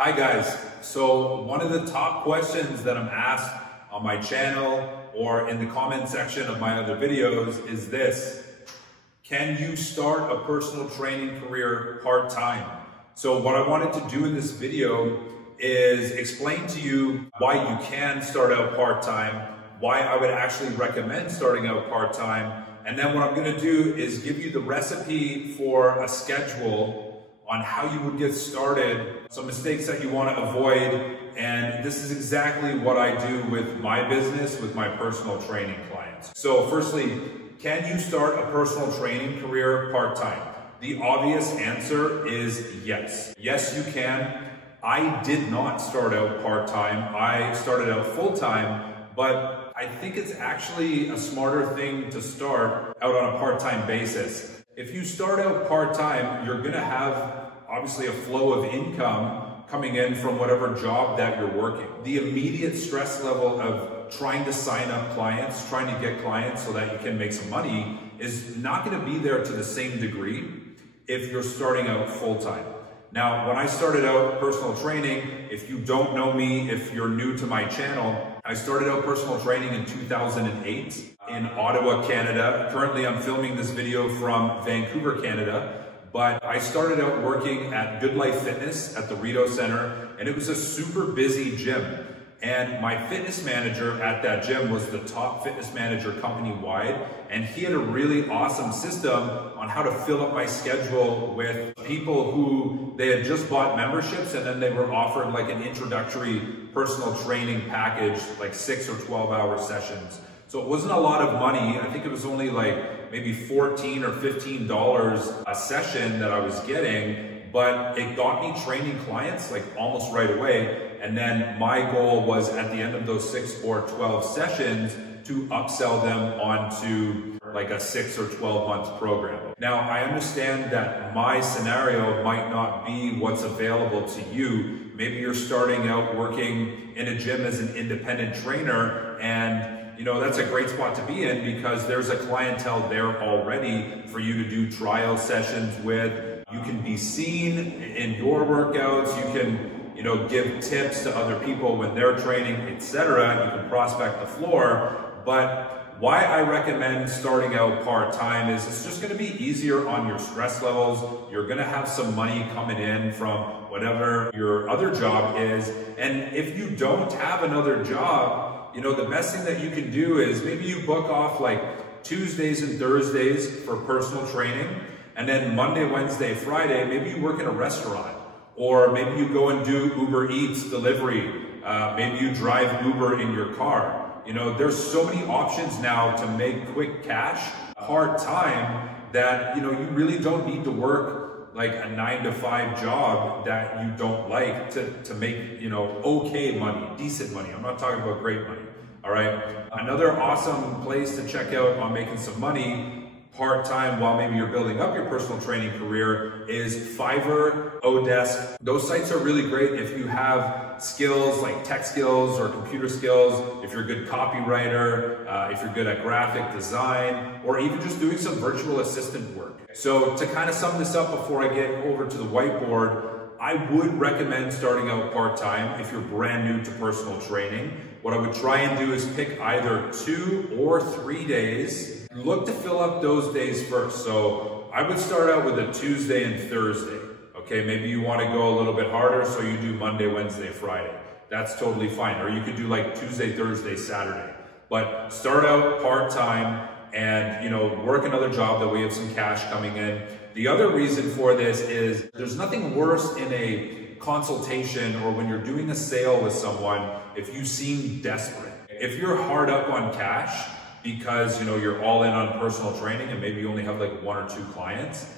Hi guys, so one of the top questions that I'm asked on my channel or in the comment section of my other videos is this: can you start a personal training career part-time? So what I wanted to do in this video is explain to you why you can start out part-time, why I would actually recommend starting out part-time, and then what I'm gonna do is give you the recipe for a schedule on how you would get started, some mistakes that you want to avoid, and this is exactly what I do with my business, with my personal training clients. So firstly, can you start a personal training career part-time? The obvious answer is yes. Yes, you can. I did not start out part-time. I started out full-time, but I think it's actually a smarter thing to start out on a part-time basis. If you start out part-time, you're gonna have obviously a flow of income coming in from whatever job that you're working. The immediate stress level of trying to sign up clients, trying to get clients so that you can make some money is not gonna be there to the same degree if you're starting out full-time. Now, when I started out personal training, if you don't know me, if you're new to my channel, I started out personal training in 2008 in Ottawa, Canada. Currently, I'm filming this video from Vancouver, Canada, but I started out working at Good Life Fitness at the Rideau Center, and it was a super busy gym. And my fitness manager at that gym was the top fitness manager company-wide, and he had a really awesome system on how to fill up my schedule with people who they had just bought memberships, and then they were offered like an introductory personal training package, like 6 or 12-hour sessions. So it wasn't a lot of money. I think it was only like maybe $14 or $15 a session that I was getting, but it got me training clients like almost right away. And then my goal was at the end of those 6 or 12 sessions to upsell them onto like a 6 or 12-month program. Now, I understand that my scenario might not be what's available to you. Maybe you're starting out working in a gym as an independent trainer, and you know, that's a great spot to be in because there's a clientele there already for you to do trial sessions with. You can be seen in your workouts. You can, you know, give tips to other people when they're training, etc. You can prospect the floor. But why I recommend starting out part-time is it's just going to be easier on your stress levels. You're going to have some money coming in from whatever your other job is. And if you don't have another job, you know, the best thing that you can do is maybe you book off like Tuesdays and Thursdays for personal training, and then Monday, Wednesday, Friday, maybe you work in a restaurant, or maybe you go and do Uber Eats delivery. Maybe you drive Uber in your car. You know, there's so many options now to make quick cash part-time that, you know, you really don't need to work like a 9-to-5 job that you don't like to make, you know, okay money, decent money. I'm not talking about great money, all right? Another awesome place to check out on making some money part-time while maybe you're building up your personal training career is Fiverr, Odesk. Those sites are really great if you have skills like tech skills or computer skills, if you're a good copywriter, if you're good at graphic design, or even just doing some virtual assistant work. So to kind of sum this up before I get over to the whiteboard, I would recommend starting out part-time if you're brand new to personal training. What I would try and do is pick either 2 or 3 days. Look to fill up those days first. So I would start out with a Tuesday and Thursday. Okay, maybe you want to go a little bit harder, so you do Monday, Wednesday, Friday. That's totally fine. Or you could do like Tuesday, Thursday, Saturday. But start out part-time and, you know, work another job that way you have some cash coming in. The other reason for this is there's nothing worse in a consultation or when you're doing a sale with someone if you seem desperate. If you're hard up on cash because, you know, you're all in on personal training and maybe you only have like 1 or 2 clients,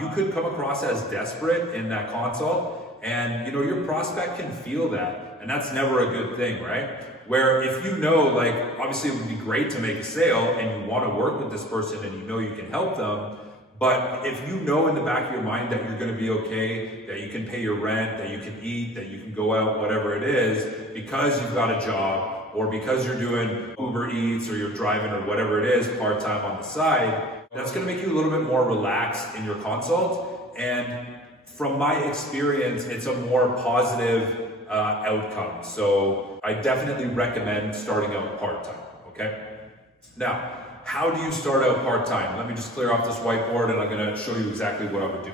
you could come across as desperate in that consult, and, you know, your prospect can feel that, and that's never a good thing, right? Where if you know, like, obviously it would be great to make a sale and you want to work with this person and you know you can help them, but if you know in the back of your mind that you're going to be okay, that you can pay your rent, that you can eat, that you can go out, whatever it is, because you've got a job, or because you're doing Uber Eats or you're driving or whatever it is part-time on the side, that's going to make you a little bit more relaxed in your consult. And from my experience, it's a more positive outcome. So I definitely recommend starting out part-time, okay? Now, how do you start out part-time? Let me just clear off this whiteboard and I'm gonna show you exactly what I would do.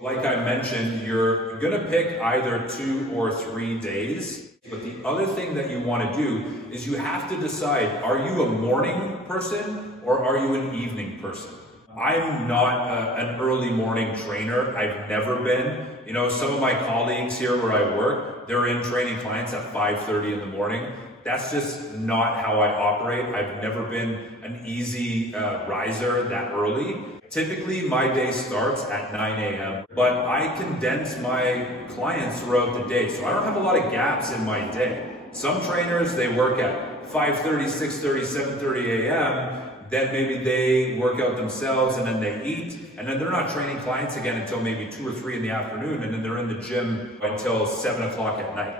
Like I mentioned, you're gonna pick either 2 or 3 days, but the other thing that you wanna do is you have to decide, are you a morning person or are you an evening person? I'm not an early morning trainer. I've never been. You know, some of my colleagues here where I work, they're in training clients at 5:30 in the morning. That's just not how I operate. I've never been an easy riser that early. Typically, my day starts at 9 a.m., but I condense my clients throughout the day, so I don't have a lot of gaps in my day. Some trainers, they work at 5:30, 6:30, 7:30 a.m., then maybe they work out themselves and then they eat, and then they're not training clients again until maybe 2 or 3 in the afternoon, and then they're in the gym until 7 o'clock at night.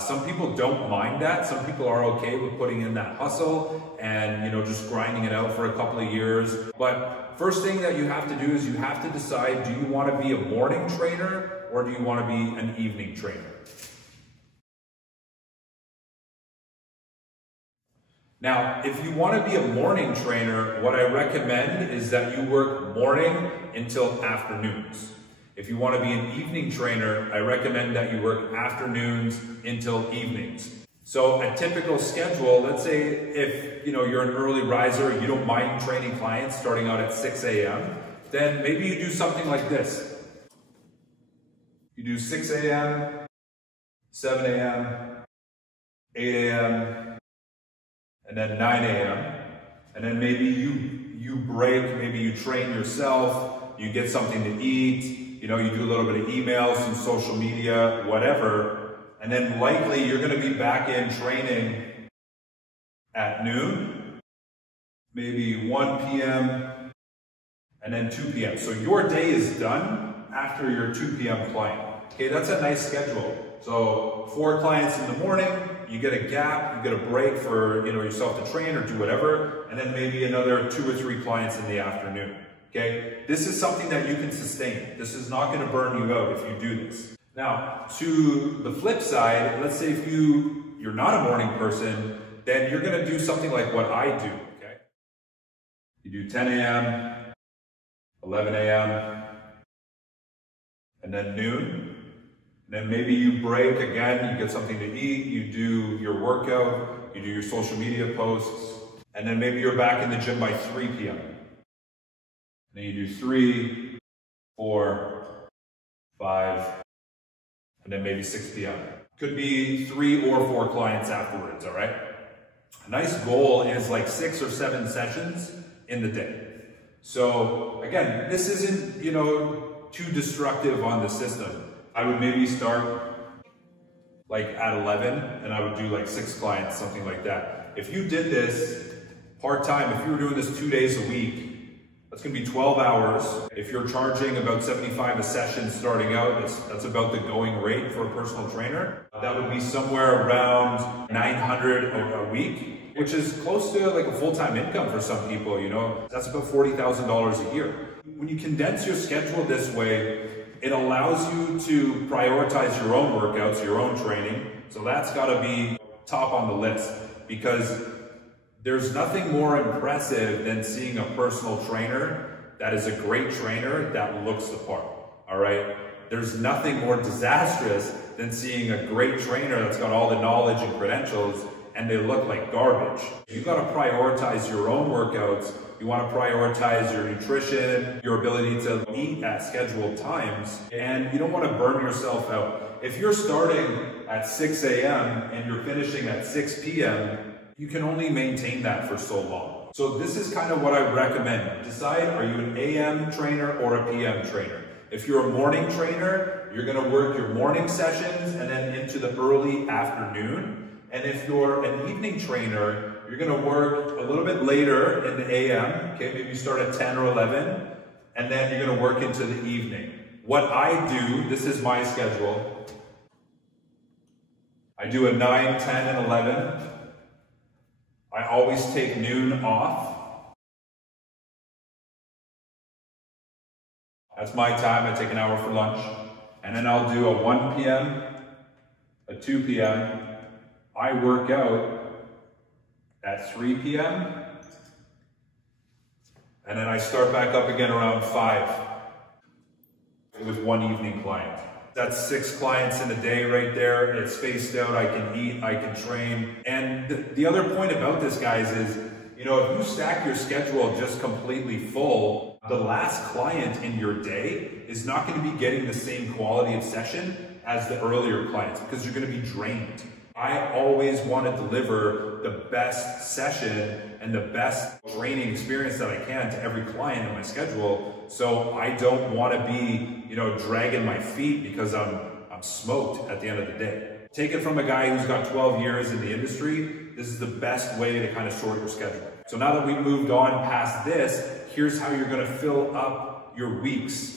Some people don't mind that. Some people are okay with putting in that hustle and, you know, just grinding it out for a couple of years. But first thing that you have to do is you have to decide, do you want to be a morning trainer or do you want to be an evening trainer? Now, if you want to be a morning trainer, what I recommend is that you work morning until afternoons. If you want to be an evening trainer, I recommend that you work afternoons until evenings. So a typical schedule, let's say if you're an early riser, you don't mind training clients starting out at 6 a.m., then maybe you do something like this. You do 6 a.m., 7 a.m., 8 a.m., and then 9 a.m. And then maybe you break, maybe you train yourself, you get something to eat, you do a little bit of emails, some social media, whatever. And then likely you're gonna be back in training at noon, maybe 1 p.m., and then 2 p.m. So your day is done after your 2 p.m. client. Okay, that's a nice schedule. So 4 clients in the morning, you get a gap, you get a break for yourself to train or do whatever, and then maybe another 2 or 3 clients in the afternoon. Okay, this is something that you can sustain. This is not going to burn you out if you do this. Now, to the flip side, let's say if you're not a morning person, then you're going to do something like what I do. Okay, you do 10 a.m., 11 a.m., and then noon. And then maybe you break again, you get something to eat, you do your workout, you do your social media posts, and then maybe you're back in the gym by 3 p.m. Then you do 3, 4, 5, and then maybe 6 p.m. Could be 3 or 4 clients afterwards, all right? A nice goal is like 6 or 7 sessions in the day. So again, this isn't, too destructive on the system. I would maybe start like at 11 and I would do like 6 clients, something like that. If you did this part-time, if you were doing this 2 days a week, that's gonna be 12 hours. If you're charging about $75 a session starting out, that's about the going rate for a personal trainer. That would be somewhere around $900 a week, which is close to like a full-time income for some people, That's about $40,000 a year. When you condense your schedule this way, it allows you to prioritize your own workouts, your own training. So that's gotta be top on the list, because there's nothing more impressive than seeing a personal trainer that is a great trainer that looks the part, all right? There's nothing more disastrous than seeing a great trainer that's got all the knowledge and credentials and they look like garbage. You've got to prioritize your own workouts. You want to prioritize your nutrition, your ability to eat at scheduled times, and you don't want to burn yourself out. If you're starting at 6 a.m. and you're finishing at 6 p.m., you can only maintain that for so long. So this is kind of what I recommend. Decide, are you an AM trainer or a PM trainer? If you're a morning trainer, you're going to work your morning sessions and then into the early afternoon. And if you're an evening trainer, you're going to work a little bit later in the AM, okay, maybe you start at 10 or 11, and then you're going to work into the evening. What I do, this is my schedule. I do a 9, 10, and 11. I always take noon off. That's my time. I take an hour for lunch. And then I'll do a 1 p.m., a 2 p.m. I work out at 3 p.m. And then I start back up again around 5 with one evening client. That's 6 clients in a day right there. It's spaced out. I can eat, I can train. And the other point about this, guys, is, you know, if you stack your schedule just completely full, the last client in your day is not going to be getting the same quality of session as the earlier clients because you're going to be drained. I always want to deliver the best session and the best training experience that I can to every client in my schedule. So I don't want to be, you know, dragging my feet because I'm smoked at the end of the day. Take it from a guy who's got 12 years in the industry. This is the best way to kind of sort your schedule. So now that we've moved on past this, here's how you're going to fill up your weeks.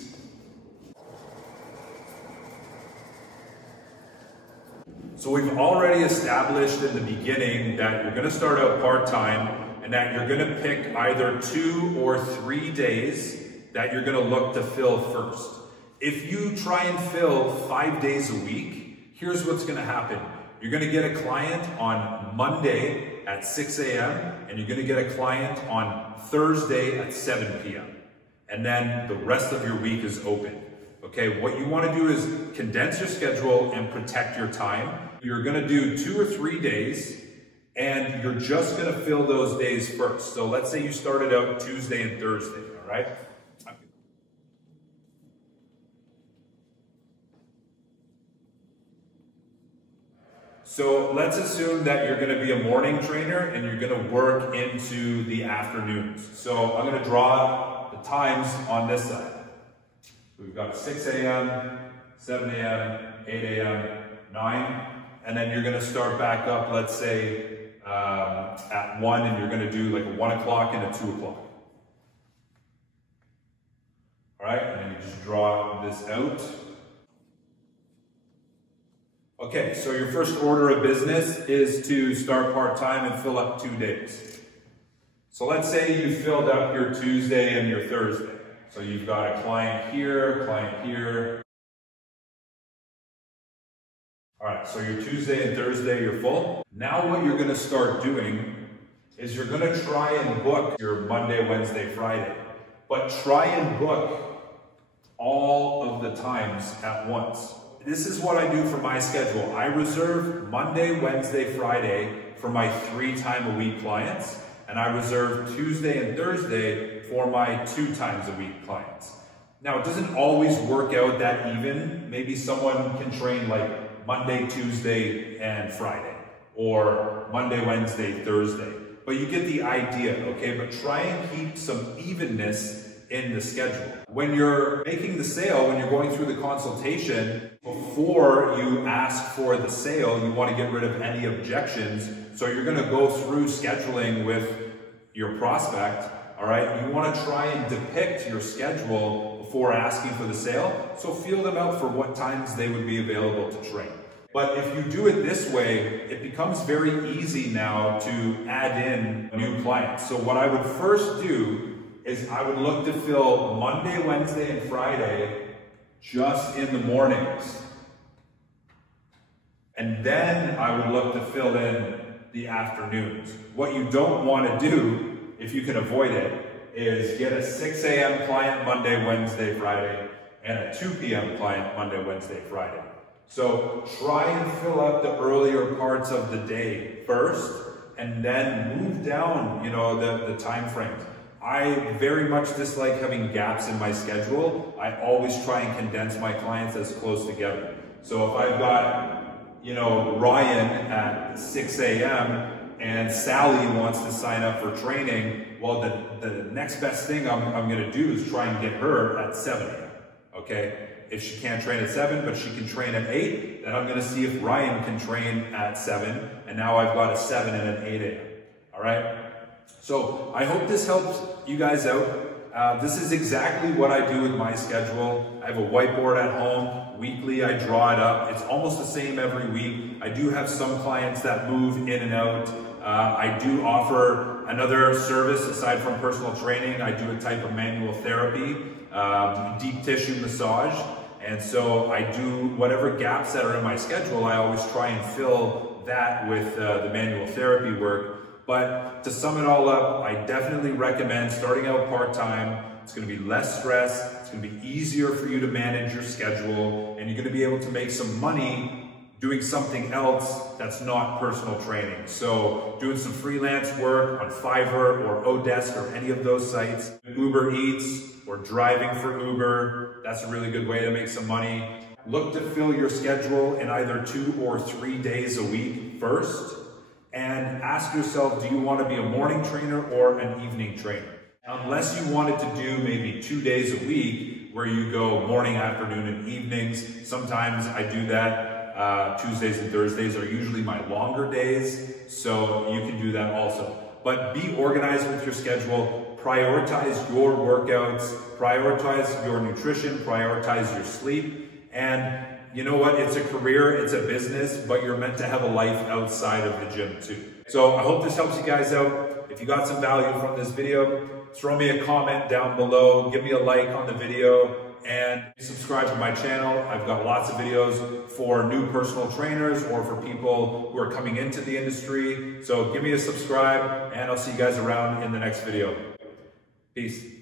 So we've already established in the beginning that you're going to start out part-time and that you're going to pick either 2 or 3 days that you're going to look to fill first. If you try and fill 5 days a week, here's what's going to happen. You're going to get a client on Monday at 6 a.m. and you're going to get a client on Thursday at 7 p.m. And then the rest of your week is open. Okay, what you want to do is condense your schedule and protect your time. You're going to do 2 or 3 days and you're just going to fill those days first. So let's say you started out Tuesday and Thursday, all right? So let's assume that you're going to be a morning trainer and you're going to work into the afternoons. So I'm going to draw the times on this side. We've got 6 a.m., 7 a.m., 8 a.m., 9, and then you're going to start back up, let's say, at 1, and you're going to do like a 1 o'clock and a 2 o'clock. All right, and then you just draw this out. Okay, so your first order of business is to start part-time and fill up 2 days. So let's say you filled up your Tuesday and your Thursday. So you've got a client here, client here. All right, so your Tuesday and Thursday, you're full. Now what you're gonna start doing is you're gonna try and book your Monday, Wednesday, Friday, but try and book all of the times at once. This is what I do for my schedule. I reserve Monday, Wednesday, Friday for my 3 times a week clients, and I reserve Tuesday and Thursday for my 2 times a week clients. Now, it doesn't always work out that even. Maybe someone can train like Monday, Tuesday, and Friday, or Monday, Wednesday, Thursday. But you get the idea, okay? But try and keep some evenness in the schedule. When you're making the sale, when you're going through the consultation, before you ask for the sale, you want to get rid of any objections. So you're going to go through scheduling with your prospect, all right? You want to try and depict your schedule before asking for the sale. So feel them out for what times they would be available to train. But if you do it this way, it becomes very easy now to add in new clients. So what I would first do is I would look to fill Monday, Wednesday, and Friday just in the mornings. And then I would look to fill in the afternoons. What you don't want to do, if you can avoid it, is get a 6 a.m. client Monday, Wednesday, Friday, and a 2 p.m. client Monday, Wednesday, Friday. So try and fill up the earlier parts of the day first, and then move down, the time frames. I very much dislike having gaps in my schedule. I always try and condense my clients as close together. So if I've got, Ryan at 6 a.m. and Sally wants to sign up for training, well, the next best thing I'm going to do is try and get her at 7 a.m. Okay? If she can't train at 7, but she can train at 8, then I'm going to see if Ryan can train at 7, and now I've got a 7 and an 8 a.m. All right? So I hope this helps you guys out. This is exactly what I do with my schedule. I have a whiteboard at home. Weekly, I draw it up. It's almost the same every week. I do have some clients that move in and out. I do offer another service aside from personal training. I do a type of manual therapy. deep tissue massage. And so I do whatever gaps that are in my schedule, I always try and fill that with the manual therapy work. But to sum it all up, I definitely recommend starting out part-time. It's going to be less stress, it's going to be easier for you to manage your schedule, and you're going to be able to make some money doing something else that's not personal training. So doing some freelance work on Fiverr or Odesk or any of those sites, Uber Eats or driving for Uber, that's a really good way to make some money. Look to fill your schedule in either 2 or 3 days a week first, and ask yourself, do you want to be a morning trainer or an evening trainer? Unless you wanted to do maybe 2 days a week where you go morning, afternoon, and evenings. Sometimes I do that. Tuesdays and Thursdays are usually my longer days, so you can do that also. But be organized with your schedule, prioritize your workouts, prioritize your nutrition, prioritize your sleep, and you know what, it's a career, it's a business, but you're meant to have a life outside of the gym too. So I hope this helps you guys out. If you got some value from this video, throw me a comment down below, give me a like on the video, and subscribe to my channel. I've got lots of videos for new personal trainers or for people who are coming into the industry. So give me a subscribe, and I'll see you guys around in the next video. Peace.